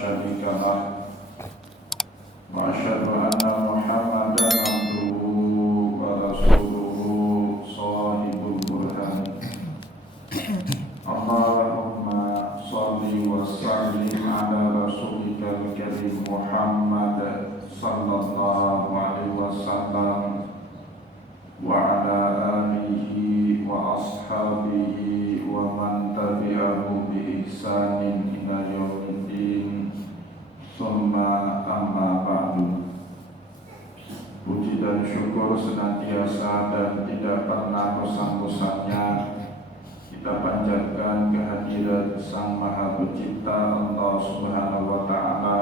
شريك له وأشهد أن محمدا عبده ورسوله صاحب البرهان اللهم صل وسلم على رسولك الكريم محمد صلى الله عليه وسلم وعلى آله وأصحابه ومن تبعه بإحسان إلى يوم الدين ثم أما بعد. Puji dan syukur senantiasa dan tidak pernah bosan-bosannya kita panjatkan kehadirat Sang Maha Pencipta Allah Subhanahu wa Ta'ala,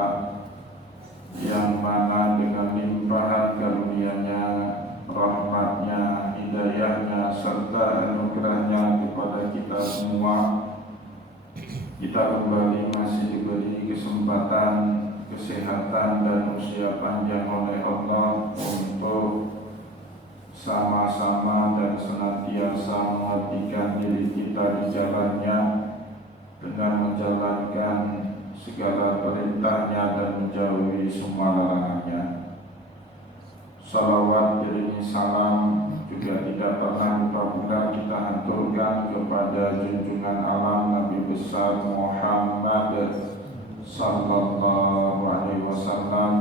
yang mana dengan limpahan karunia-Nya, rahmatnya, hidayahnya, serta anugerahnya kepada kita semua, kita kembali masih diberi kesempatan, kesehatan dan usia panjang oleh Allah untuk sama-sama dan senantiasa mengabdikan diri kita di jalannya dengan menjalankan segala perintahnya dan menjauhi semua larangannya. Salawat diri salam juga tidak pernah lupa kita haturkan kepada junjungan alam Nabi besar Muhammad sallallahu alaihi wasallam,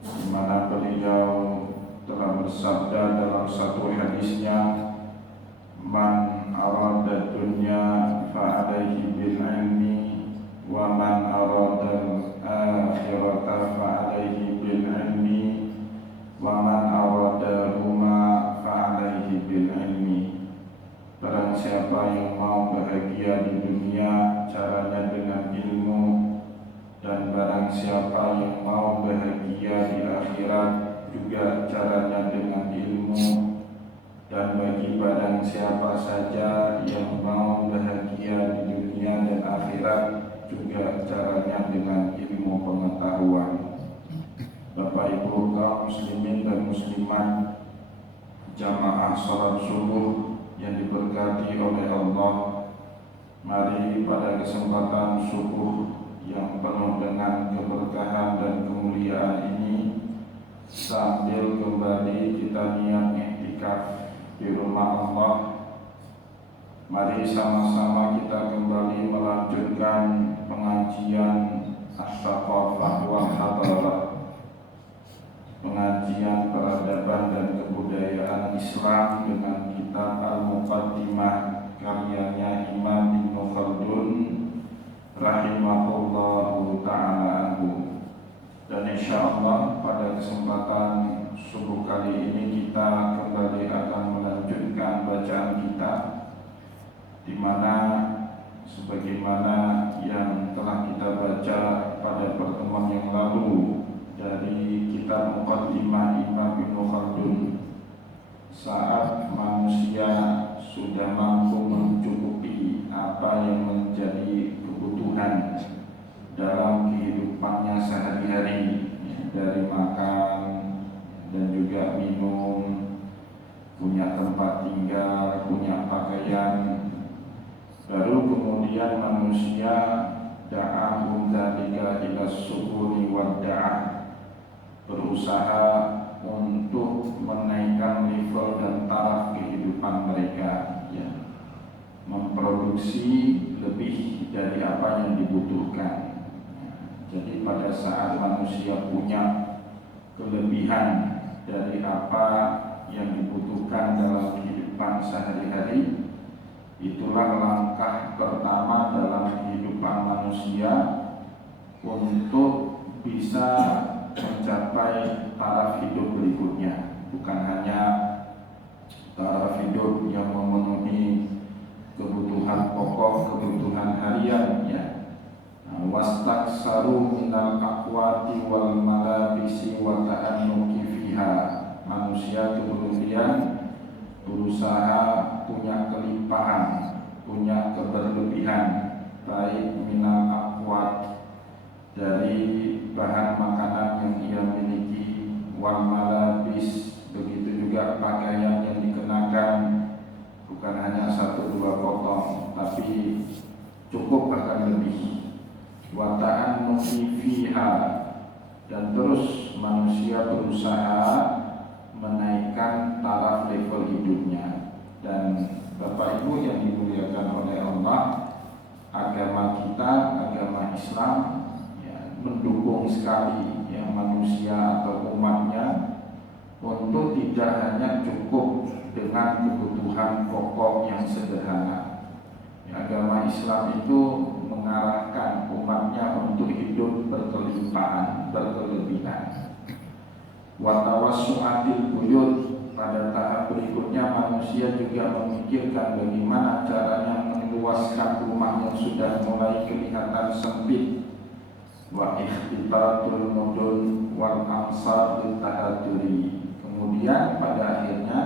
di mana beliau telah bersabda dalam satu hadisnya, man arada dunya fa alaihi bil ilmi wa man arada akhirata fa alaihi bil ilmi wa man aradahuma fa alaihi bil ilmi. Barang siapa yang mau bahagia di dunia, caranya dengan ilmu, dan barang siapa yang mau bahagia di akhirat, juga caranya dengan ilmu. Dan bagi barang siapa saja yang mau bahagia di dunia dan akhirat, juga caranya dengan ilmu pengetahuan. Bapak Ibu kaum muslimin dan muslimat, jamaah salat subuh yang diberkati oleh Allah, mari pada kesempatan subuh yang penuh dengan keberkahan dan kemuliaan ini, sambil kembali kita niat iktikaf di rumah Allah, mari sama-sama kita kembali melanjutkan pengajian As-Saqafah wal Hadarah, pengajian peradaban dan kebudayaan Islam dengan kitab Al-Muqaddimah karyanya Imam Ibnu Khaldun rahimahullahu ta'ala anhu. Dan insyaallah pada kesempatan subuh kali ini kita kembali akan melanjutkan bacaan kita, di mana sebagaimana yang telah kita baca pada pertemuan yang lalu dari kitab Muqaddimah Imam Ibnu Khaldun, saat manusia sudah mampu mencukupi apa yang menjadi kebutuhan dalam kehidupannya sehari-hari, dari makan dan juga minum, punya tempat tinggal, punya pakaian, baru kemudian manusia da'ahum dzalika ila sukuni wa da'ah, berusaha untuk menaikkan level dan taraf kehidupan mereka, ya, memproduksi lebih dari apa yang dibutuhkan. Jadi pada saat manusia punya kelebihan dari apa yang dibutuhkan dalam kehidupan sehari-hari, itulah langkah pertama dalam kehidupan manusia untuk bisa mencapai taraf hidup berikutnya. Bukan hanya taraf hidup yang memenuhi kebutuhan pokok, kebutuhan harian, ya. Wastaksaru minal aqwati wal malabisi wa ta'annuki fiha. Manusia kemudian berusaha punya kelimpahan, punya keberlebihan, baik minal aqwat, dari bahan makanan yang ia miliki, wal malabis, begitu juga pakaian yang dikenakan, bukan hanya 1-2 potong, tapi cukup bahkan lebih. Wa ta'an fiha, dan terus manusia berusaha menaikkan taraf level hidupnya. Dan Bapak Ibu yang dimuliakan oleh Allah, agama kita, agama Islam ya, mendukung sekali ya, manusia atau umatnya untuk tidak hanya cukup dengan kebutuhan pokok yang sederhana. Ya, agama Islam itu mengarahkan umatnya untuk hidup berkelimpahan, berkelebihan. Watawassu'atil buyut, pada tahap berikutnya manusia juga memikirkan bagaimana caranya meluaskan rumah yang sudah mulai kelihatan sempit. Wa ikhtitatul mudun wal amsar litahaduri. Kemudian pada akhirnya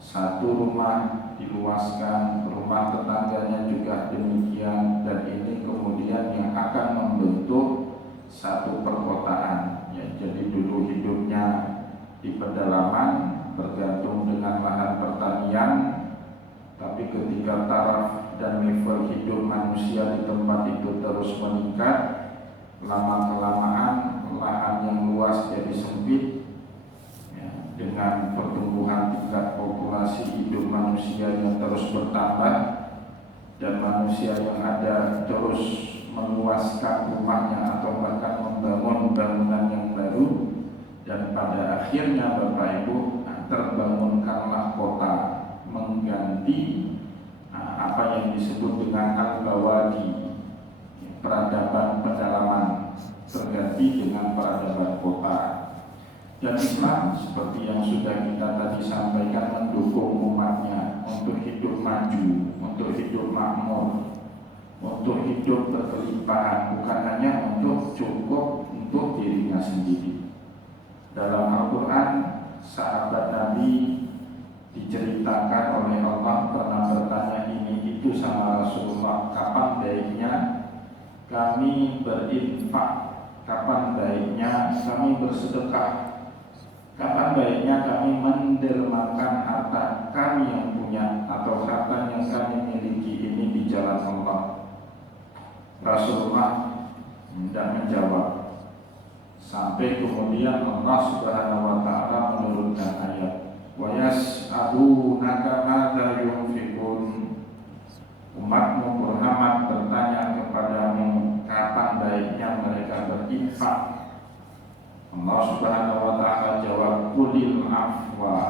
satu rumah diluaskan, rumah tetangganya juga demikian, dan ini kemudian yang akan membentuk satu perkotaan. Ya, jadi dulu hidupnya di pedalaman bergantung dengan lahan pertanian, tapi ketika taraf dan level hidup manusia di tempat itu terus meningkat, lama-kelamaan lahan yang luas jadi sempit. Dengan pertumbuhan tingkat populasi hidup manusia yang terus bertambah dan manusia yang ada terus meluaskan rumahnya atau bahkan membangun bangunan yang baru, dan pada akhirnya Bapak Ibu terbangunkanlah kota mengganti apa yang disebut dengan al-bawadi, peradaban pedalaman, terganti dengan peradaban kota. Dan Islam seperti yang sudah kita tadi sampaikan mendukung umatnya untuk hidup maju, untuk hidup makmur, untuk hidup berkelimpahan, bukan hanya untuk cukup untuk dirinya sendiri. Dalam Al-Quran, sahabat Nabi diceritakan oleh Allah pernah bertanya ini itu sama Rasulullah, kapan baiknya kami berinfak, kapan baiknya kami bersedekah, kapan baiknya kami mendermakan harta kami yang punya atau harta yang kami miliki ini di jalan Allah. Rasulullah tidak menjawab sampai kemudian Allah Subhanahu wa taala menurunkan ayat wa yas'alunaka madza yunfiqun. Umatmu Muhammad bertanya kepadamu kapan baiknya mereka berinfak. Allah Subhanahu wa taala jawab qulil afwa,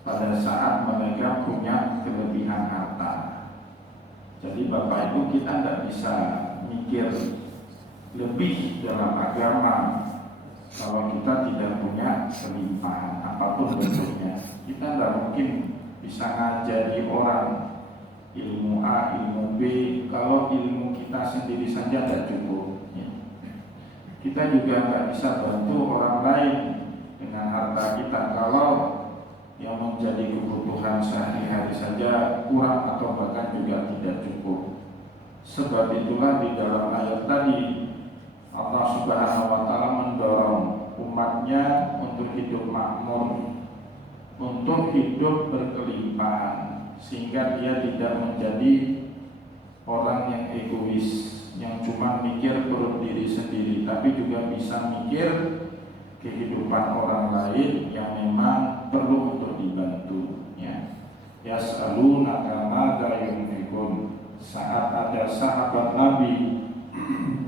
pada saat mereka punya kelebihan harta. Jadi Bapak Ibu, kita tidak bisa mikir lebih dalam agama kalau kita tidak punya kelimpahan apapun bentuknya. Kita tidak mungkin bisa ngajari orang ilmu A, ilmu B kalau ilmu kita sendiri saja tidak cukup. Kita juga tidak bisa bantu orang lain dengan harta kita kalau yang menjadi kebutuhan sehari-hari saja kurang atau bahkan juga tidak cukup. Sebab itulah di dalam ayat tadi Allah Subhanahu wa taala mendorong umatnya untuk hidup makmur, untuk hidup berkelimpahan, sehingga dia tidak menjadi orang yang egois, yang cuma mikir perut diri sendiri, tapi juga bisa mikir kehidupan orang lain yang memang perlu untuk dibantu. Yas'alunaka madza yunfiqun. Saat ada sahabat Nabi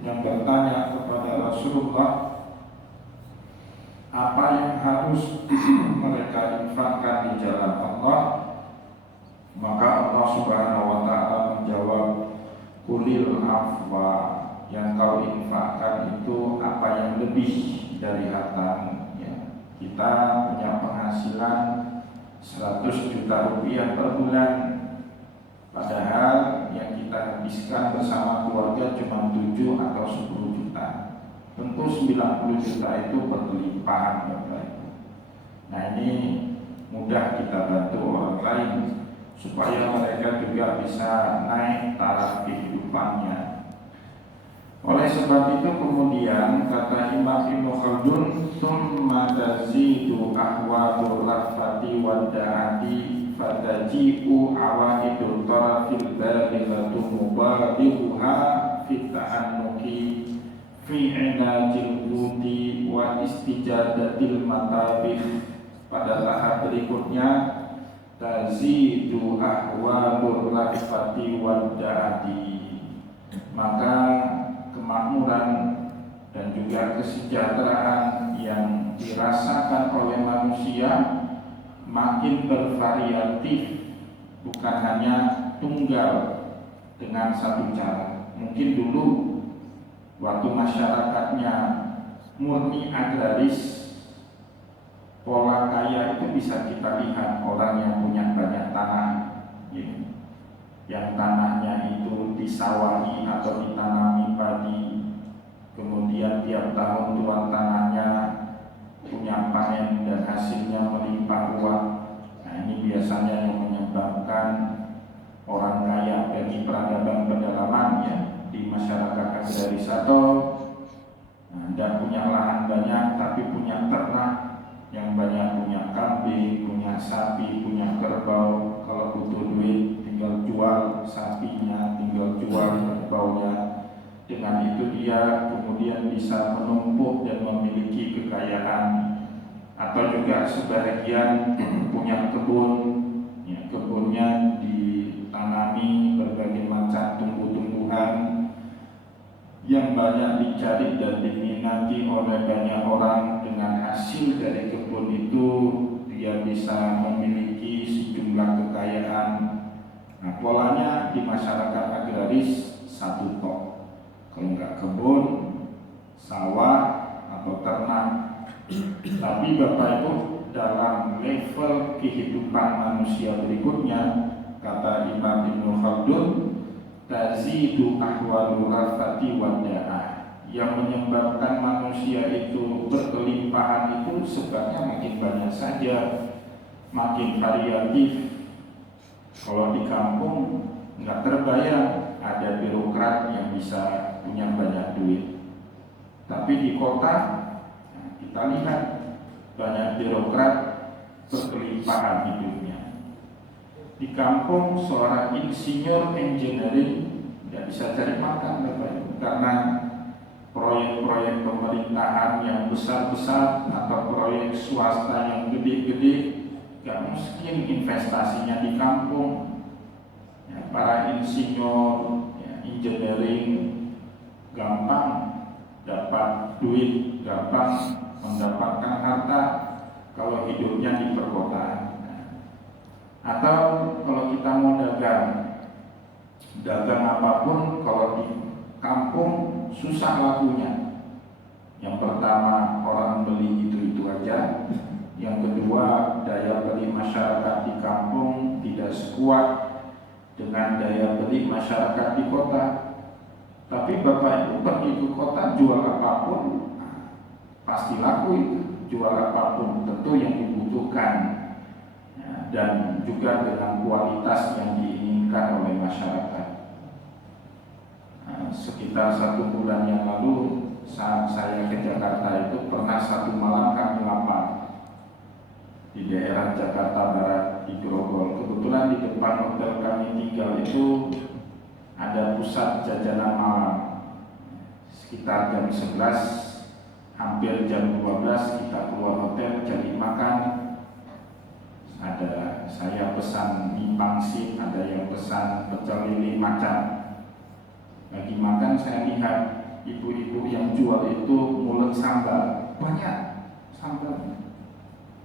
yang bertanya kepada Rasulullah apa yang harus mereka infakkan di jalan Allah, maka Allah Subhanahu wa taala menjawab qulil afwa, yang kau infakkan itu apa yang lebih dari hartamu. Kita punya penghasilan 100 juta rupiah per bulan, padahal yang kita habiskan bersama keluarga cuma 7 atau 10 juta. Tentu 90 juta itu berkelimpahan Bapak Ibu. Nah, ini mudah kita bantu orang lain supaya mereka juga bisa naik taraf kehidupannya. Oleh sebab itu kemudian kata Imam Ibnu Khaldun, "Tsumma tazidu ahwadul rafati wad da'ati fataji'u awahidul tarafil balighatu mubalighuha fit ta'annuki fi ilajil quti wa istijadatil matabih. Pada tahap berikutnya tazidu ahwalur rafati wad da'ati, maka kemakmuran dan juga kesejahteraan yang dirasakan oleh manusia makin bervariatif, bukan hanya tunggal dengan satu cara. Mungkin dulu waktu masyarakatnya murni agraris, pola kaya itu bisa kita lihat orang yang punya banyak tanah, ya, yang tanahnya itu disawahi atau ditanami padi, kemudian tiap tahun tuan tanahnya punya panen dan hasilnya melimpah ruah. Nah, ini biasanya yang menyebabkan orang kaya dari peradaban pedalaman, ya, di masyarakat agraris, atau tidak punya lahan banyak tapi punya ternak yang banyak, punya kambing, punya sapi, punya kerbau. Kalau butuh duit tinggal jual sapinya, tinggal jual kerbaunya. Dengan itu dia kemudian bisa menumpuk dan memiliki kekayaan. Atau juga sebagian punya kebun, ya, kebunnya ditanami berbagai macam tumbuh-tumbuhan yang banyak dicari dan diminati oleh banyak orang. Dengan hasil dari kebun itu dia bisa memiliki sejumlah kekayaan. Nah, polanya di masyarakat agraris satu tok. Kalau nggak kebun, sawah atau ternak. Tapi Bapak Ibu, dalam level kehidupan manusia berikutnya, kata Imam Ibnu Khaldun, tazidu ahwalu rafati wada'ah, yang menyebabkan manusia itu berkelimpahan itu sebabnya makin banyak saja, makin variatif. Kalau di kampung nggak terbayang ada birokrat yang bisa punya banyak duit, tapi di kota, nah, kita lihat banyak birokrat berkelimpahan hidupnya. Di kampung seorang insinyur engineering tidak bisa cari makan, Bapak Ibu, karena proyek-proyek pemerintahan yang besar-besar atau proyek swasta yang gede-gede gak mungkin investasinya di kampung. Ya, para insinyur, ya, engineering gampang dapat duit, gampang mendapatkan harta kalau hidupnya di perkotaan. Atau kalau kita mau dagang apapun, kalau di kampung susah lakunya. Yang pertama, orang beli itu aja. Yang kedua, daya beli masyarakat di kampung tidak sekuat dengan daya beli masyarakat di kota. Tapi Bapak Ibu pergi ke kota, jual apapun pasti laku itu. Jual apapun tentu yang dibutuhkan, ya, dan juga dengan kualitas yang diinginkan oleh masyarakat. Sekitar 1 bulan yang lalu saat saya ke Jakarta itu pernah satu malam kami lapar di daerah Jakarta Barat di Grogol. Kebetulan di depan hotel kami tinggal itu ada pusat jajanan malam. Sekitar jam 11, hampir jam 12 kita keluar hotel cari makan. Ada saya pesan mie pangsit, ada yang pesan pecel lele macam. Lagi makan saya lihat ibu-ibu yang jual itu mulut sambal, banyak sambal.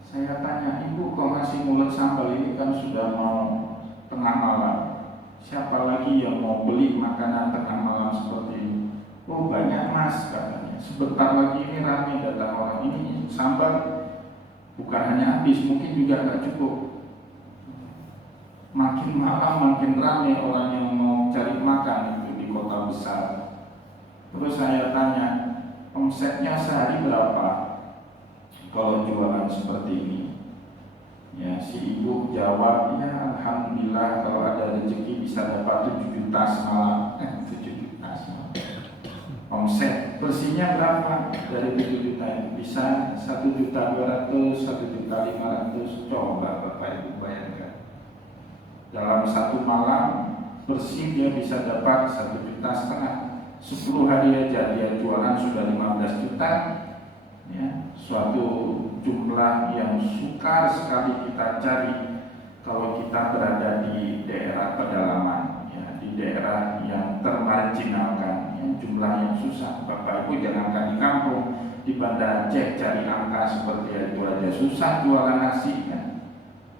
Saya tanya, ibu kok masih mulut sambal, ini kan sudah mau tengah malam, siapa lagi yang mau beli makanan tengah malam seperti ini? Oh banyak mas, katanya, sebentar lagi ini ramai datang orang. Ini sambal bukan hanya habis, mungkin juga nggak cukup. Makin malam makin ramai orang yang mau cari makan itu di kota besar. Terus saya tanya, omsetnya sehari berapa kalau jualan seperti ini? Ya, si ibu jawab, ya alhamdulillah kalau ada rezeki bisa dapat 7 juta semalam. 7 juta semalam. Omset bersihnya berapa dari 7 juta itu? Bisa 1.200.000, 1.500.000. Coba Bapak Ibu bayangkan, dalam satu malam bersih dia bisa dapat 1,5 juta. 10 hari aja dia jualan sudah 15 juta, ya, suatu jumlah yang sukar sekali kita cari kalau kita berada di daerah pedalaman, ya, di daerah yang termarginalkan, ya, jumlah yang susah. Bapak Ibu jangankan di kampung, di Banda Aceh cari angka seperti itu aja susah jualan nasi, kan.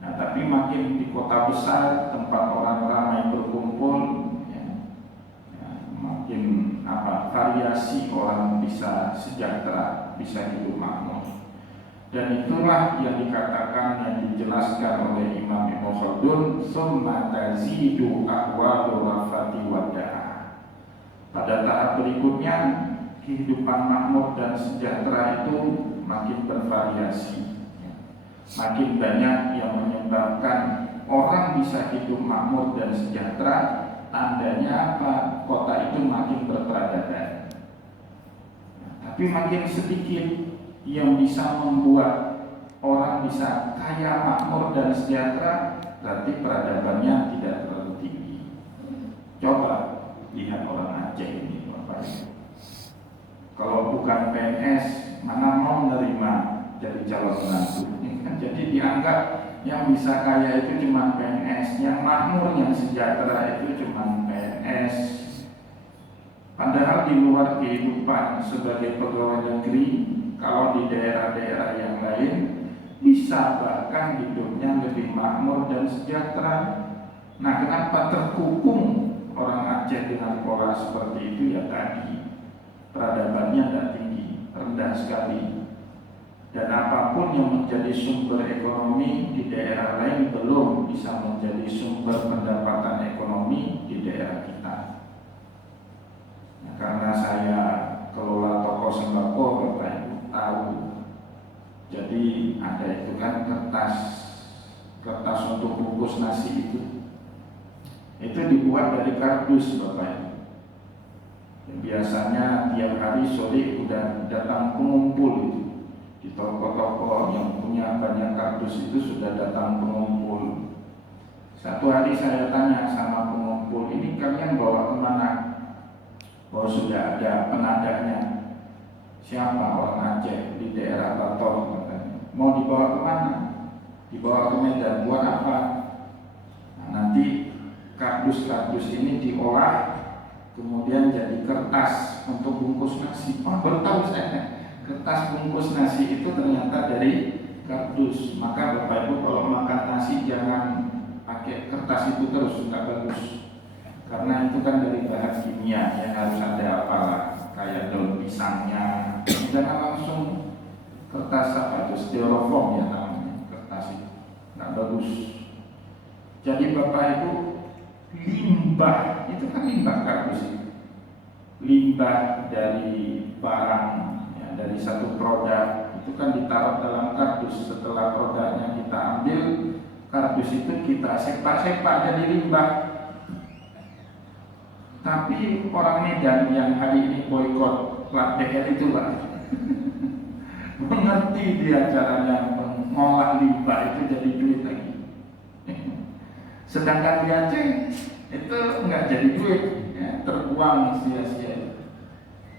Nah, tapi makin di kota besar tempat orang ramai berkumpul, ya, ya, makin variasi orang bisa sejahtera, bisa hidup makmur. Dan itulah yang dikatakan, yang dijelaskan oleh Imam Ibnu Khaldun, summa tazidu ahwalu wafati wada'a. Pada tahap berikutnya, kehidupan makmur dan sejahtera itu makin bervariasi. Makin banyak yang menyebabkan orang bisa hidup makmur dan sejahtera. Tandanya apa? Kota itu makin berperadaban. Tapi makin sedikit yang bisa membuat orang bisa kaya, makmur dan sejahtera, berarti peradabannya tidak terlalu tinggi. Coba lihat orang Aceh ini, Bapak Ibu. Kalau bukan PNS, mana mau menerima jadi calon menantu? Jadi dianggap yang bisa kaya itu cuma PNS, yang makmur, yang sejahtera itu cuma PNS. Padahal di luar kehidupan sebagai pegawai negeri, kalau di daerah-daerah yang lain bisa bahkan hidupnya lebih makmur dan sejahtera. Nah, kenapa terkukung orang Aceh dengan pola seperti itu? Ya tadi, peradabannya tidak tinggi, rendah sekali. Dan apapun yang menjadi sumber ekonomi di daerah lain belum bisa menjadi sumber pendapatan ekonomi di daerah kita. Nah, karena saya kelola toko sembako, Bapak Ibu tahu. Jadi ada itu kan kertas untuk bungkus nasi itu dibuat dari kardus, Bapak Ibu. Biasanya tiap hari sore udah datang pengumpul itu. Di toko-toko yang punya banyak kardus itu sudah datang pengumpul. Satu hari saya tanya sama pengumpul, ini kalian bawa kemana? Oh, sudah ada penadanya. Siapa? Orang Aceh di daerah Batok, katanya. Mau dibawa kemana? Dibawa ke Medan. Buat apa? Nah, nanti kardus-kardus ini diolah, kemudian jadi kertas untuk bungkus nasi. Oh, baru tahu saya. Kertas bungkus nasi itu ternyata dari kardus. Maka Bapak Ibu kalau makan nasi jangan pakai kertas itu terus, nggak bagus. Karena itu kan dari bahan kimia yang harus ada apalah, kayak daun pisangnya. Jangan langsung kertas apa itu, styrofoam ya namanya, kertas itu nggak bagus. Jadi Bapak Ibu, limbah itu kan limbah kardus itu, limbah dari barang, ya, dari satu produk itu kan ditaruh dalam kardus. Setelah produknya kita ambil, kardus itu kita sepak-sepak jadi limbah. Tapi orang Medan yang hari ini boikot plat daerah itu, Pak, mengerti dia caranya mengolah limbah itu jadi duit lagi. Sedangkan di Aceh itu nggak jadi duit, ya, terbuang sia-sia.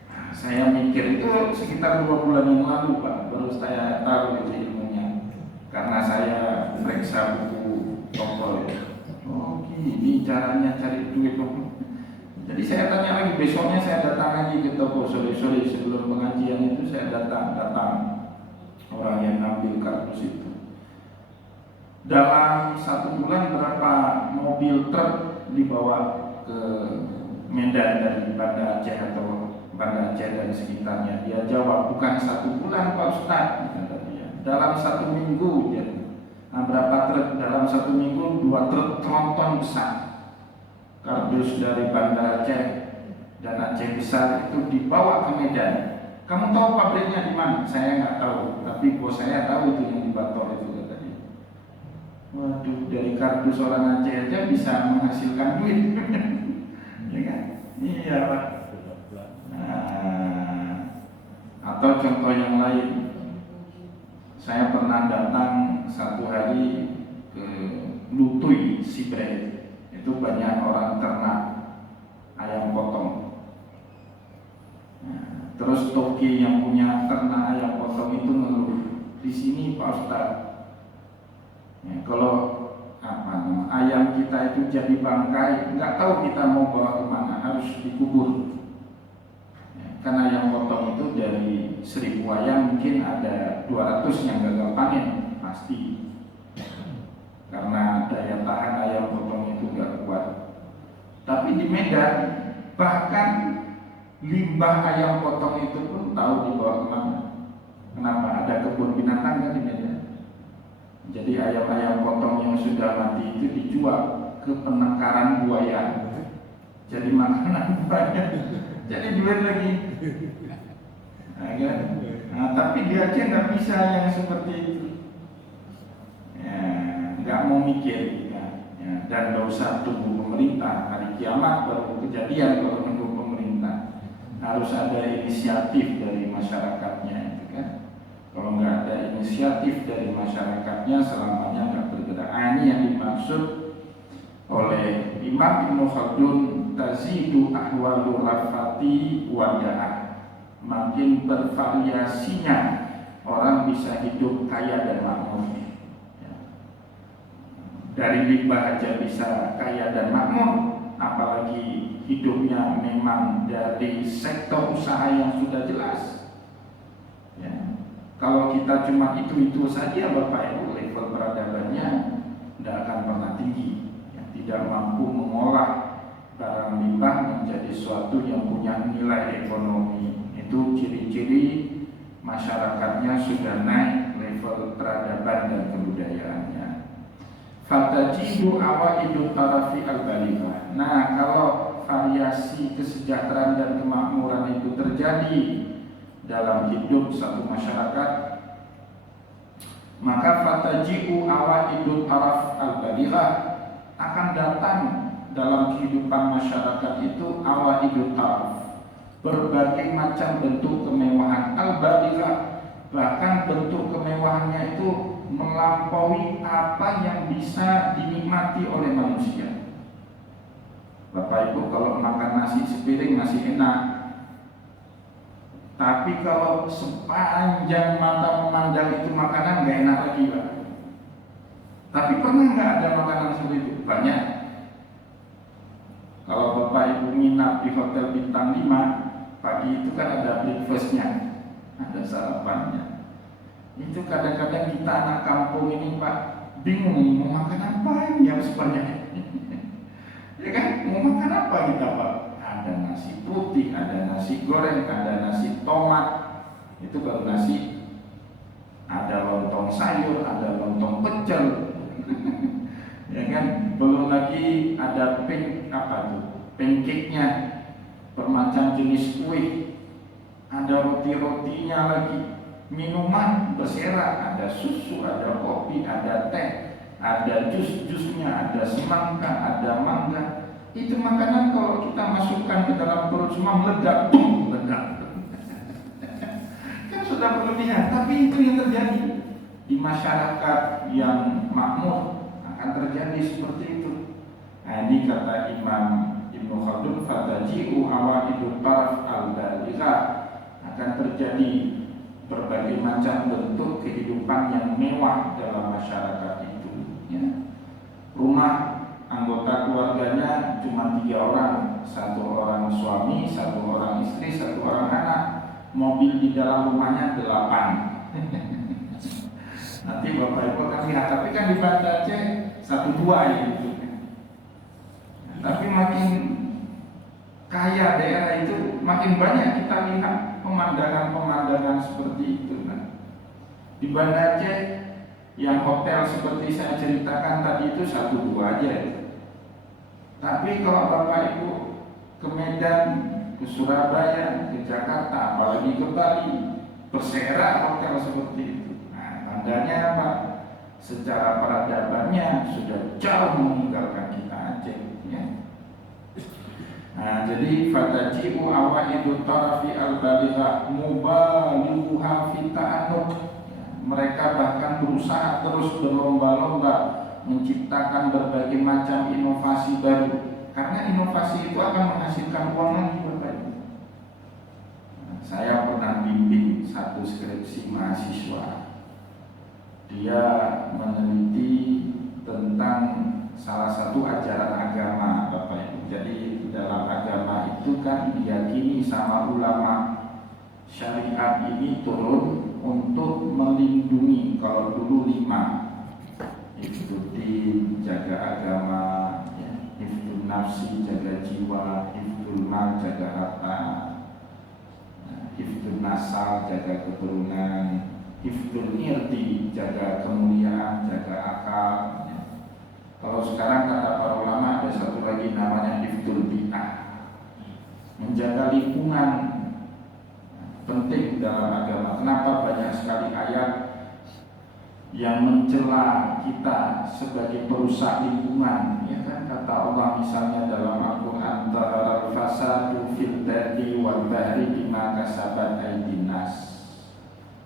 Nah, saya mikir itu sekitar 2 bulan yang lalu, Pak, baru saya tahu itu ilmunya. Karena saya periksa buku toko itu. Oh, gini caranya cari duit, Pak. Jadi saya tanya lagi, besoknya saya datang lagi ke toko, sore-sore sebelum pengajian itu saya datang orang yang ngambil kardus itu. Dalam 1 bulan berapa mobil truk dibawa ke Medan dari Banda Aceh atau Banda Aceh dan sekitarnya? Dia jawab, bukan 1 bulan Pak Ustadz, kata dia. Dalam 1 minggu dia. Nah, berapa truk? Dalam 1 minggu 2 truk tronton besar kardus dari Banda Aceh dan Aceh besar itu dibawa ke Medan. Kamu tahu pabriknya di mana? Saya nggak tahu, tapi bos saya tahu itu yang di Batok itu, kata dia. Waduh, dari kardus orang Aceh aja bisa menghasilkan duit. Ya kan? Iya, Pak. Nah, atau contoh yang lain, saya pernah datang 1 hari ke Lutui, Sibre. Itu banyak orang ternak ayam potong. Terus toki yang punya ternak ayam potong itu ngeluh, di sini Pak Ustadz, ya, kalau ayam kita itu jadi bangkai, nggak tahu kita mau bawa kemana, harus dikubur. Ya, karena ayam potong itu dari 1000 ayam mungkin ada 200 yang gagal panen pasti, karena daya tahan ayam potong itu nggak kuat. Tapi di Medan bahkan limbah ayam potong itu pun tahu dibawa kemana. Kenapa? Ada kebun binatang kan di Medan. Jadi ayam-ayam potong yang sudah mati itu dijual ke penangkaran buaya, jadi makanan buaya, jadi duit lagi. Nah, tapi di Aceh nggak bisa yang seperti itu. Ya, nggak mau mikir, ya. Dan nggak usah tunggu pemerintah, hari kiamat baru kejadian kalau menunggu pemerintah. Harus ada inisiatif dari masyarakatnya, gitu kan? Kalau nggak ada inisiatif dari masyarakatnya, selamanya nggak bergerak. Ini yang dimaksud oleh Imam Ibnu Khaldun, tazidu ahwalu rafati wada'ah. Makin bervariasinya orang bisa hidup kaya dan makmur. Dari limbah aja bisa kaya dan makmur, apalagi hidupnya memang dari sektor usaha yang sudah jelas. Ya. Kalau kita cuma itu saja Bapak Ibu, level peradabannya tidak akan pernah tinggi. Ya, tidak mampu mengolah barang limbah menjadi suatu yang punya nilai ekonomi. Itu ciri-ciri masyarakatnya sudah naik level peradaban dan kebudayaannya. Fatajibu awaidu tarafi al-balighah. Nah, kalau variasi kesejahteraan dan kemakmuran itu terjadi dalam hidup satu masyarakat, maka fatajibu awaidu taraf al-balighah, akan datang dalam kehidupan masyarakat itu awaidu taraf, berbagai macam bentuk kemewahan al-balighah, bahkan bentuk kemewahannya itu melampaui apa yang bisa dinikmati oleh manusia. Bapak Ibu kalau makan nasi sepiring masih enak, tapi kalau sepanjang mata memandang itu makanan nggak enak lagi, Pak. Tapi pernah nggak ada makanan seperti itu? Banyak. Kalau Bapak Ibu nginap di hotel bintang 5, pagi itu kan ada breakfastnya, ada sarapannya. Itu kadang-kadang kita anak kampung ini Pak bingung nih mau makan apa ini yang sebanyak ya kan, mau makan apa kita Pak? Ada nasi putih, ada nasi goreng, ada nasi tomat, itu baru nasi. Ada lontong sayur, ada lontong pecel ya kan, belum lagi ada pancake-nya, bermacam jenis kue, ada roti-rotinya lagi. Minuman bersera, ada susu, ada kopi, ada teh, ada jus-jusnya, ada semangka, ada mangga. Itu makanan kalau kita masukkan ke dalam perut semua meledak, meledak. Kan sudah berlebihan, tapi itu yang terjadi di masyarakat yang makmur, akan terjadi seperti itu. Nah, ini kata Imam Ibnu Khaldun, fataji'u awaidu taraf al-balighah, akan terjadi berbagai macam bentuk kehidupan yang mewah dalam masyarakat itu, ya. Rumah anggota keluarganya cuma 3 orang, 1 orang suami, 1 orang istri, 1 orang anak. Mobil di dalam rumahnya 8. Nanti Bapak Ibu akan lihat, tapi kan di Banda Aceh 1-2 ya gitu. Tapi makin kaya daerah itu, makin banyak kita lihat pemandangan-pemandangan seperti itu. Nah, di Banda Aceh yang hotel seperti saya ceritakan tadi itu 1-2 aja ya. Tapi kalau Bapak Ibu ke Medan, ke Surabaya, ke Jakarta, apalagi ke Bali, bersera hotel seperti itu. Nah, tandanya apa? Secara peradabannya sudah jauh meninggalkan kita Aceh, ya. Nah, jadi fataji'u awaidu tarafi al-balighah mubalighuha fi ta'annuq. Mereka bahkan berusaha terus berlomba-lomba menciptakan berbagai macam inovasi baru, karena inovasi itu akan menghasilkan uang lagi, Bapak Ibu. Saya pernah bimbing satu skripsi mahasiswa. Dia meneliti tentang salah satu ajaran agama, Bapak Ibu. Jadi dalam agama itu kan diyakini sama ulama, syariat ini turun untuk melindungi. Kalau dulu 5, hifdzuddin, jaga agama, ya, hifdzun nafsi, jaga jiwa, hifdzul mal, jaga harta, hifdzun nasal, jaga keturunan, hifdzul irdi, jaga kemuliaan, jaga akal. Kalau sekarang kata para ulama ada satu lagi namanya hifdzul bi'ah, menjaga lingkungan. Penting dalam agama. Kenapa banyak sekali ayat yang mencela kita sebagai perusak lingkungan? Ya kan, kata Allah misalnya dalam Al-Quran, taral fasadu fil barri wal bahri bima kasabat aydin nas.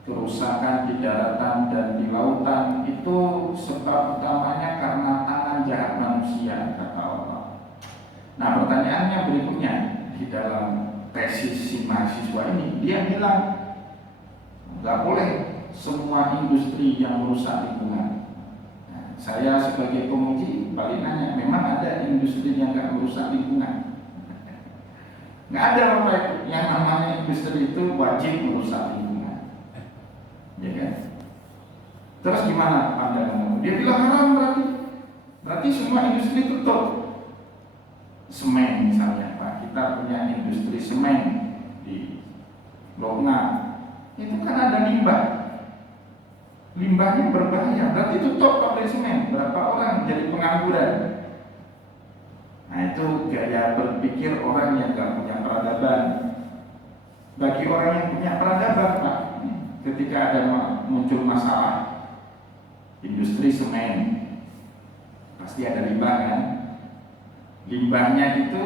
Kerusakan di daratan dan di lautan itu sebab utamanya karena tangan jahat manusia, kata Allah. Nah, pertanyaannya berikutnya di dalam tesis si mahasiswa ini, dia bilang nggak boleh semua industri yang merusak lingkungan. Nah, saya sebagai penguji balik nanya, memang ada industri yang nggak merusak lingkungan? Nggak ada, Bapak Ibu. Yang namanya industri itu wajib merusak lingkungan, ya kan? Terus gimana pandangan? Dia bilang haram berarti semua industri tutup. Semen misalnya, Pak, kita punya industri semen di Lokna, itu kan ada limbahnya berbahaya, berarti tutup pabrik semen, berapa orang jadi pengangguran. Nah, itu gaya berpikir orang yang gak punya peradaban. Bagi orang yang punya peradaban, Pak, ketika ada muncul masalah industri semen, pasti ada limbah kan. Limbahnya itu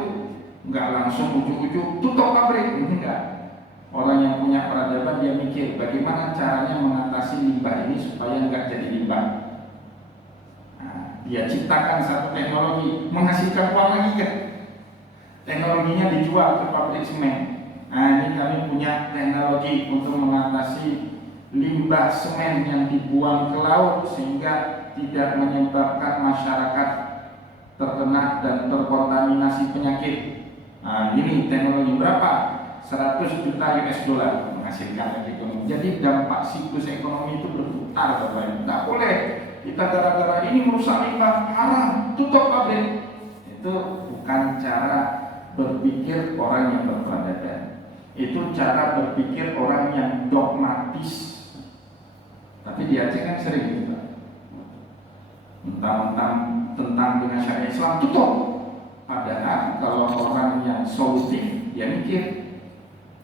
nggak langsung ujuk-ujuk tutup pabrik, enggak. Orang yang punya peradaban dia mikir bagaimana caranya mengatasi limbah ini supaya nggak jadi limbah. Nah, dia ciptakan satu teknologi menghasilkan uang lagi kan. Teknologinya dijual ke pabrik semen. Nah, ini kami punya teknologi untuk mengatasi limbah semen yang dibuang ke laut sehingga tidak menyebabkan masyarakat terkena dan terkontaminasi penyakit. Nah, ini teknologi berapa? 100 juta US dollar menghasilkan ekonomi. Jadi dampak siklus ekonomi itu berputar, Bapak Ibu. Nggak boleh kita gara-gara ini merusak limbah, haram, tutup pabrik. Itu bukan cara berpikir orang yang berperadaban. Itu cara berpikir orang yang dogmatis. Tapi di Aceh kan sering gitu, Pak. Tentang dengan syariat Islam tutup. Padahal kalau orang yang solutif, dia mikir,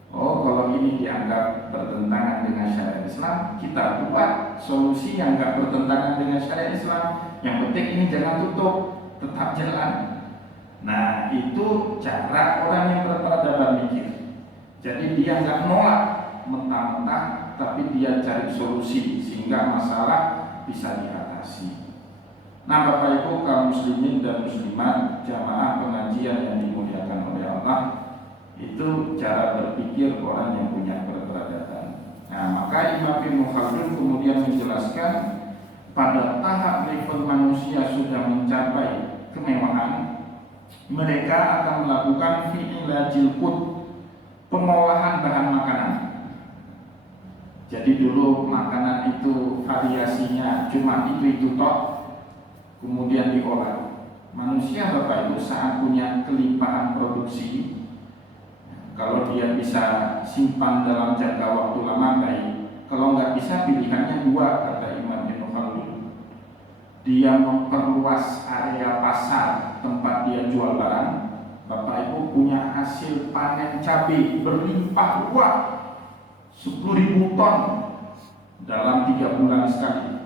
oh kalau ini dianggap bertentangan dengan syariat Islam, kita buat solusi yang nggak bertentangan dengan syariat Islam. Yang penting ini jangan tutup, tetap jalan. Nah, itu cara orang yang berperadaban mikir. Jadi dia nggak nolak mentah-mentah, tapi dia cari solusi sehingga masalah bisa diatasi. Nah, Bapak Ibu kaum muslimin dan muslimat, jamaah pengajian yang dimuliakan oleh Allah, itu cara berpikir orang yang punya peradaban. Nah, maka Imam Ibnu Khaldun kemudian menjelaskan pada tahap level manusia sudah mencapai kemewahan, mereka akan melakukan fi'ilajil qut, pengolahan bahan makanan. Jadi dulu makanan itu variasinya cuma itu tok, kemudian diolah. Manusia, Bapak Ibu, saat punya kelimpahan produksi, kalau dia bisa simpan dalam jangka waktu lama baik. Kalau nggak bisa, pilihannya dua, kata Imam Ibnu Khaldun. Dia memperluas area pasar tempat dia jual barang. Bapak Ibu punya hasil panen cabai berlimpah ruah 10.000 ton dalam 3 bulan sekali.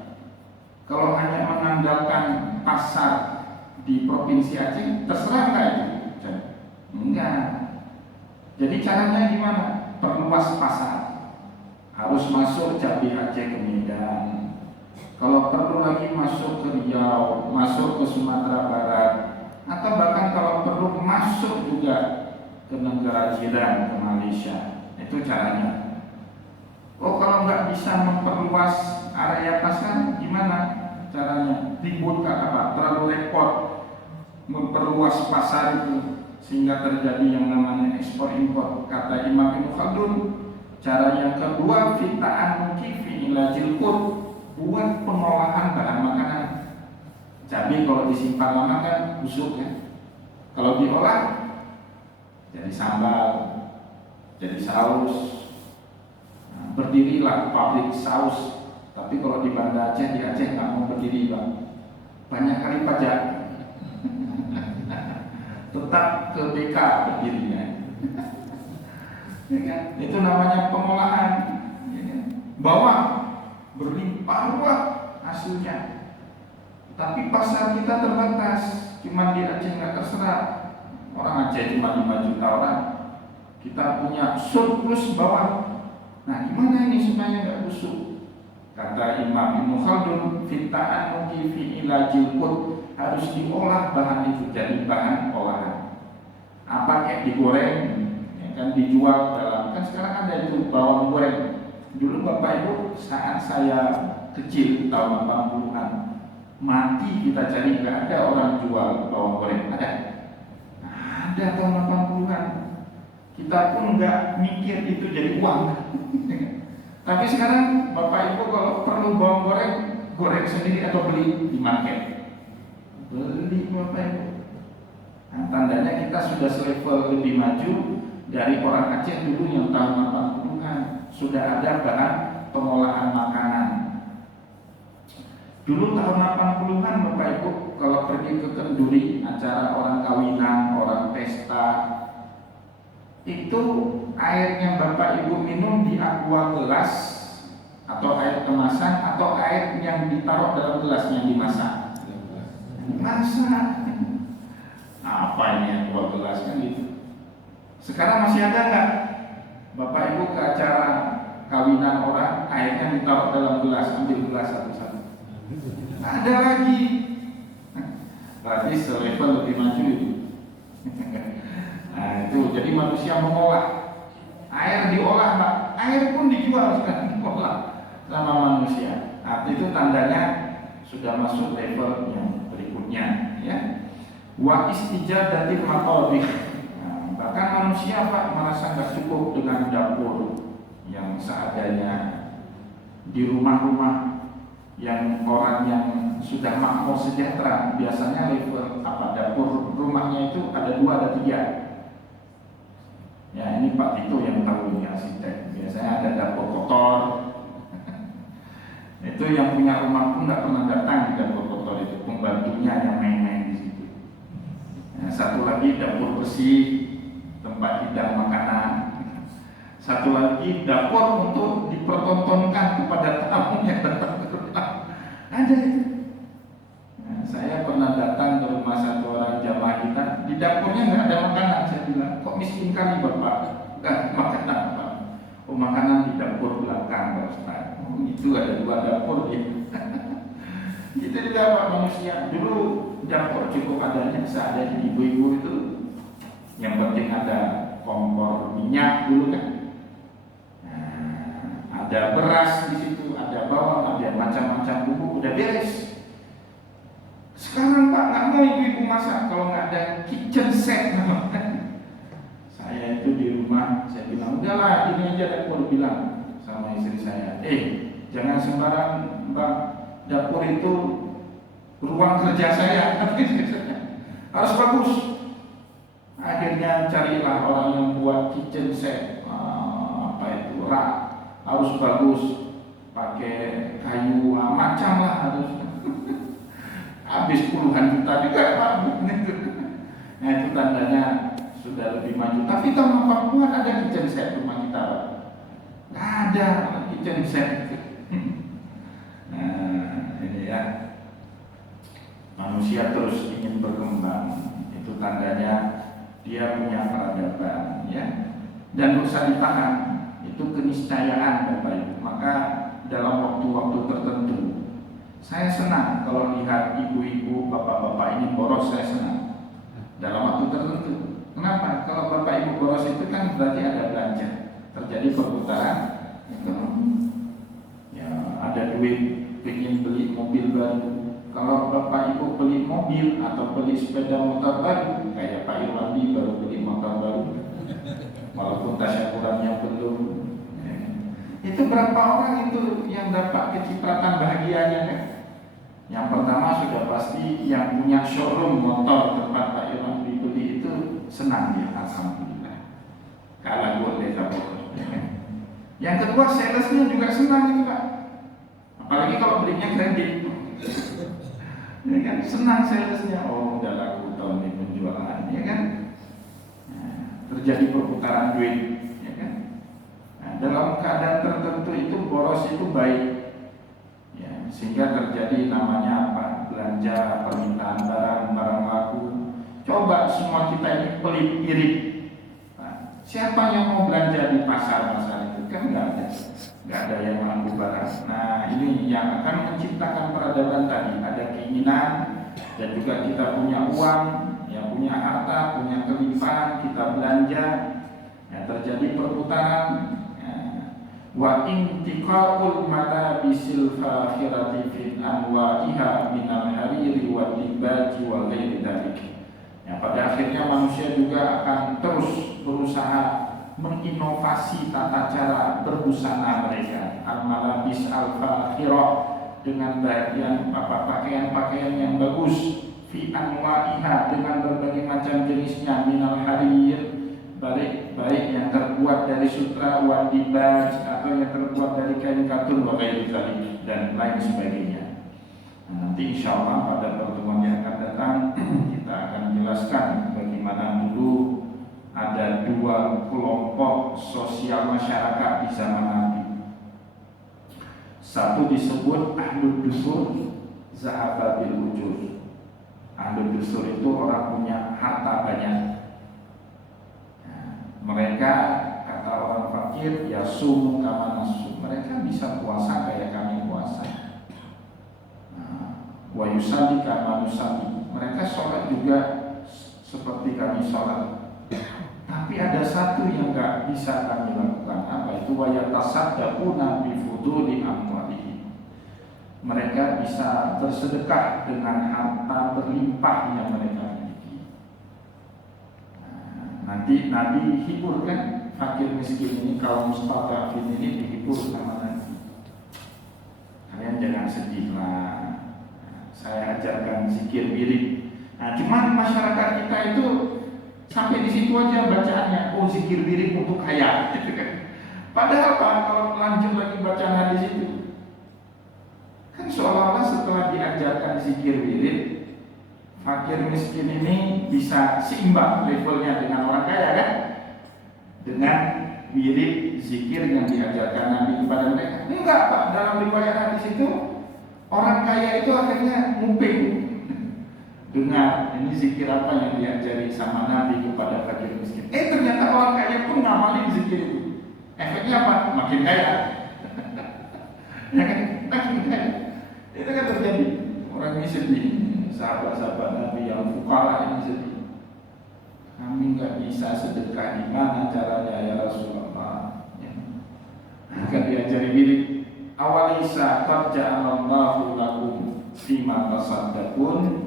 Kalau hanya mengandalkan pasar di Provinsi Aceh, terserah nggak itu? Enggak. Jadi caranya gimana? Perluas pasar. Harus masuk cabai Aceh ke Medan. Kalau perlu lagi masuk ke Riau, masuk ke Sumatera Barat, atau bahkan kalau perlu masuk juga ke negara jiran, ke Malaysia. Itu caranya. Oh, kalau nggak bisa memperluas area pasar, gimana caranya? Ribut apa? Terlalu repot memperluas pasar itu sehingga terjadi yang namanya ekspor impor. Kata Imam Ibnu Khaldun, cara yang kedua fitaan mukifi ila jilkut, buat pengolahan bahan makanan. Cabai kalau disimpan lama kan busuk ya. Kalau diolah jadi sambal, jadi saus. Nah, berdirilah pabrik saus. Tapi kalau di Banda Aceh, di Aceh nggak mau berdiri bang. Banyak kali pajak. Tetap ke BK berdirinya. Ya kan? Itu namanya pengolahan. Ya kan? Bawang berlimpah ruah hasilnya. Tapi pasar kita terbatas. Cuma di Aceh nggak terserap. Orang Aceh cuma 5 juta orang. Kita punya surplus bawang. Nah, gimana ini supaya nggak busuk? Kata Imam Ibnu Khaldun, fitaan mukifi ila jilkut, harus diolah bahan itu jadi bahan olahan. Apa kayak digoreng, ya kan, dijual dalam, kan sekarang ada itu bawang goreng. Dulu Bapak Ibu saat saya kecil tahun 80-an, mati kita cari, nggak ada orang jual bawang goreng. Ada tahun 80-an. Kita pun nggak mikir itu jadi uang. Tapi sekarang Bapak Ibu kalau perlu bawang goreng, goreng sendiri atau beli di market. Beli Bapak Ibu. Nah, tandanya kita sudah selevel lebih maju dari orang Aceh dulu yang tahun 80-an. Sudah ada bahan pengolahan makanan. Dulu tahun 80-an Bapak Ibu kalau pergi ke kenduri, acara orang kawinan, orang pesta, itu airnya Bapak Ibu minum di aqua gelas atau air kemasan atau air yang ditaruh dalam gelas yang dimasak. Dimasak. Apa ini aqua gelas kan gitu. Sekarang masih ada nggak Bapak Ibu ke acara kawinan orang, airnya ditaruh dalam gelas, ambil gelas satu-satu? Ada lagi. Berarti selevel lebih maju itu. Nah, itu jadi manusia mengolah. Air diolah, Pak. Air pun dijual sekarang, diolah sama manusia. Nah, itu tandanya sudah masuk level yang berikutnya, ya. Wa istijadatil maqabih. Nah, bahkan manusia Pak merasa nggak cukup dengan dapur yang seadanya di rumah-rumah yang orang yang sudah makmur sejahtera. Biasanya level dapur rumahnya itu ada 2 ada 3. Ya, ini Pak Tito yang tahu ini arsitek. Biasanya ada dapur kotor. Itu yang punya rumah pun nggak pernah datang di dapur kotor itu. Pembantunya yang main-main di situ. Nah, satu lagi dapur bersih, tempat hidang makanan. Satu lagi dapur untuk dipertontonkan kepada tamu yang datang ke rumah. Ada itu. Nah, saya pernah datang ke rumah satu orang jamaah kita, di dapurnya nggak ada makanan. Saya bilang, kok miskin kali Bapak? Nggak makanan Pak. Oh, makanan di dapur belakang Pak Ustaz. Oh, itu ada 2 dapur ya. Itu juga Pak manusia. Dulu dapur cukup adanya seadanya, ibu-ibu itu yang penting ada kompor minyak dulu kan. Ada beras di situ, ada bawang, ada macam-macam bumbu, udah beres. Sekarang Pak nggak mau ibu-ibu masak kalau nggak ada kitchen set. Saya itu di rumah, saya bilang udahlah ini aja dapur, bilang sama istri saya, jangan sembarang Mbak, dapur itu ruang kerja saya, harus bagus. Akhirnya carilah orang yang buat kitchen set, rak, harus bagus, pakai kayu macam lah harus. Habis puluhan juta juga Pak. Nah, itu tandanya sudah lebih maju. Tapi tahun 80-an ada kitchen set rumah kita Pak. Nggak ada kitchen set. Nah, ini ya, manusia terus ingin berkembang. Itu tandanya dia punya peradaban, ya. Dan usah ditahan. Itu keniscayaan Bapak Ibu. Maka dalam waktu-waktu tertentu saya senang kalau lihat ibu-ibu, bapak-bapak ini boros, saya senang dalam waktu tertentu. Kenapa? Kalau Bapak Ibu boros itu kan berarti ada belanja. terjadi perputaran ekonomi. Ya, ada duit ingin beli mobil baru. Kalau Bapak Ibu beli mobil atau beli sepeda motor baru, kayak Pak Irwandi baru beli motor baru, walaupun tasyakurannya belum. Itu berapa orang itu yang dapat kecipratan bahagianya kan? Yang pertama sudah pasti yang punya showroom motor tempat Pak Irwandi beli itu senang dia, alhamdulillah. Kalau boleh kabur. Yang kedua salesnya juga senang itu Pak. Apalagi kalau belinya kredit. Ya kan, senang salesnya, oh udah laku tahun ini penjualan, ya kan? Nah, terjadi perputaran duit, ya kan? Nah, dalam keadaan tertentu itu boros itu baik, ya, sehingga terjadi namanya apa? Belanja, permintaan barang laku. Coba semua kita ini pelit irit. Nah, siapa yang mau belanja di pasar itu kan nggak ada yang mampu barang. Nah, ini yang akan menciptakan peradaban tadi. Ada keinginan dan juga kita punya uang, yang punya harta, punya kelimpahan, kita belanja, ya, terjadi perputaran. Ya. Wa intiqaul malabisil fakhirati fil anwa'iha minal hariri wal libaji wa ghairi dzalik. Ya, pada akhirnya manusia juga akan terus berusaha menginovasi tata cara berbusana mereka, al-malabis al-fakhirah, dengan pakaian-pakaian yang bagus, fi anwa'iha, dengan berbagai macam jenisnya, minal harir, baik yang terbuat dari sutra, wal dibaj, atau yang terbuat dari kain katun, wa ghairi dzalik, dan lain sebagainya. Nah, nanti insyaallah pada pertemuan yang akan datang kita akan menjelaskan bagaimana dulu ada dua kelompok sosial masyarakat di zaman Nabi. Satu disebut ahlud dusur, zahaba bil ujur. Ahlud dusur itu orang punya harta banyak. Mereka, kata orang fakir, ya sumu kama nasu. Mereka bisa puasa kayak kami puasa. Wa yusalli kama nusalli. Mereka sholat juga seperti kami sholat. Tapi ada satu yang nggak bisa kami lakukan, apa itu? Wa yatasaddaquna bi fuduli amwalihim. Mereka bisa bersedekah dengan harta berlimpah yang mereka miliki. Nanti Nabi hibur kan fakir miskin ini, kaum mustadafin ini dihibur sama Nabi. Kalian jangan sedih lah, saya ajarkan zikir wirid. Nah, cuman masyarakat kita itu sampai di situ aja bacaannya, oh zikir wirid untuk kaya, gitu kan. Padahal Pak, kalau lanjut lagi bacaan hadis itu, kan seolah-olah setelah diajarkan zikir wirid, fakir miskin ini bisa seimbang levelnya dengan orang kaya kan? Dengan wirid zikir yang diajarkan Nabi kepada mereka. Enggak Pak, dalam riwayat hadis itu orang kaya itu akhirnya nguping. Dengar, ini zikir apa yang diajari sama Nabi kepada fakir miskin. Ternyata orang kaya pun ngamalin zikir itu. Efeknya apa? Makin kaya. Ya kan? Makin kaya. Itu kan terjadi. Orang ini sedih. Sahabat-sahabat Nabi yang fukara ini sedih. Kami nggak bisa sedekah, di mana caranya ya Rasulullah? Ya. Akan diajari diri. Awalisa tarja'alallahu lakum fima tasaddaqun.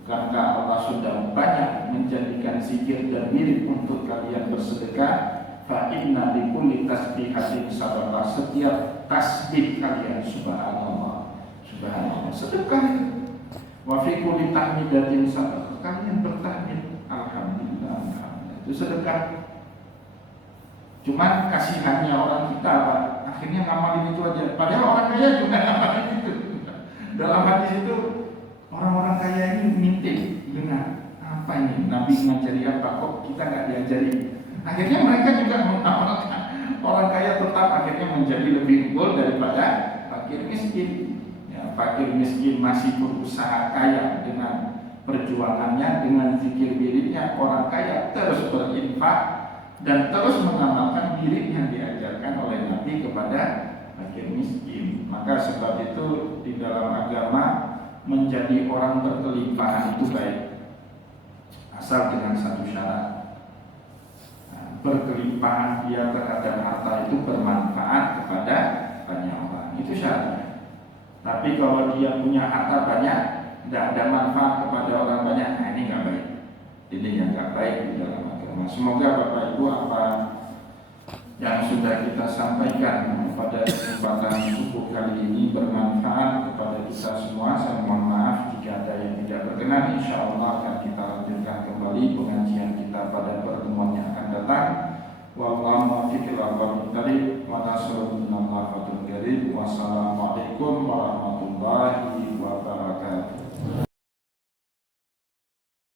Karena Allah sudah banyak menjadikan zikir dan wirid untuk kalian bersedekah. Fa inna likulli tasbihatin sadaqah. Setiap tasbih kalian subhanallah, subhanallah, sedekah itu. Wa fi kulli tahmidatin sadaqah. Kalian bertahmid alhamdulillah, itu sedekah. Cuman kasihannya orang kita Pak, akhirnya ngamalin itu aja. Padahal orang kaya juga ngamalin itu. Dalam hadis itu orang-orang kaya ini minta dengar apa ini Nabi ngajari apa, kok kita nggak diajari. Akhirnya mereka juga mengamalkan. Orang kaya tetap akhirnya menjadi lebih unggul daripada fakir miskin. Ya, fakir miskin masih berusaha kaya dengan perjuangannya, dengan zikir wiridnya. Orang kaya terus berinfak dan terus mengamalkan wirid yang diajarkan oleh Nabi kepada fakir miskin. Maka sebab itu di dalam agama menjadi orang berkelimpahan itu baik, asal dengan satu syarat. Nah, berkelimpahan dia terhadap harta itu bermanfaat kepada banyak orang. Itu syaratnya. Tapi kalau dia punya harta banyak, tidak ada manfaat kepada orang banyak, nah ini nggak baik. Ini yang nggak baik di dalam agama. Semoga Bapak Ibu apa yang sudah kita sampaikan pada kesempatan subuh kali ini bermanfaat kepada kita semua. Saya mohon maaf jika ada yang tidak berkenan. Insya Allah akan kita lanjutkan kembali pengajian kita pada pertemuan yang akan datang. Wallahu muwaffiq ila aqwamit thoriq wa nasrul minallahi wa Wassalamualaikum warahmatullahi wabarakatuh.